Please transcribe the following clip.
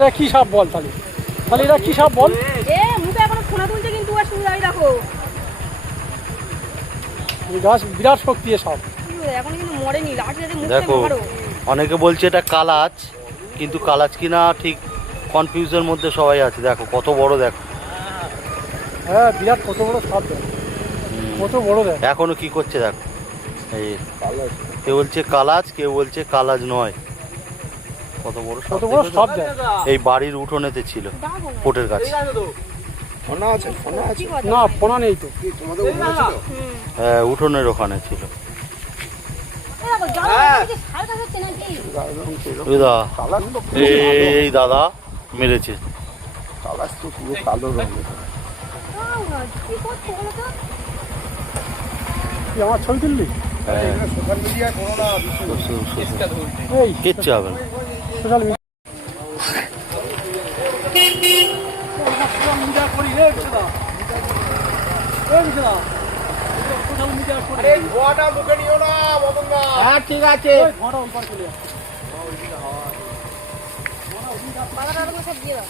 এটা কি সাপ বল তাহলে তাহলে এটা কি সাপ বল এ মুখে এখনো ফোনা তুলছে কিন্তু আর শুরু দাঁড়িয়ে রাখো এই গাছ বিরাট শক্তি এ সাপ এখন কিন্তু মরেনি লাঠি লাঠি মুখে দেখো মারো অনেকে বলছে এটা কালাচ, কিন্তু কালাচ কিনা ঠিক কনফিউজের মধ্যে সবাই আছে। দেখো কত বড়, দেখো হ্যাঁ বিরাট কত বড় সাপ দেখ কত বড় দেখ এখনো কি করছে দেখো। এই কেউ বলছে কালাচ, কেউ বলছে কালাজ নয়। কত বড় সাপ, কত বড় দেখেছো? সাপ দেখ এই বাড়ির উঠোনেতে ছিল, কোটের কাছে। না ফোনা নেই তো হ্যাঁ উঠোনের ওখানে ছিল। এই দা, এই দাদা মেরেছে। তুই আমার ছবি তুললি এই কিচ্ছু হবে না। সোশ্যাল মিডিয়া করি রে বিশদা এই বিশদা সোশ্যাল মিডিয়া করি এই ধোঁয়াটা মুখে নিও না বাবুঙ্গা হ্যাঁ ঠিক আছে ওই ধোঁয়াটা উপর চলে যা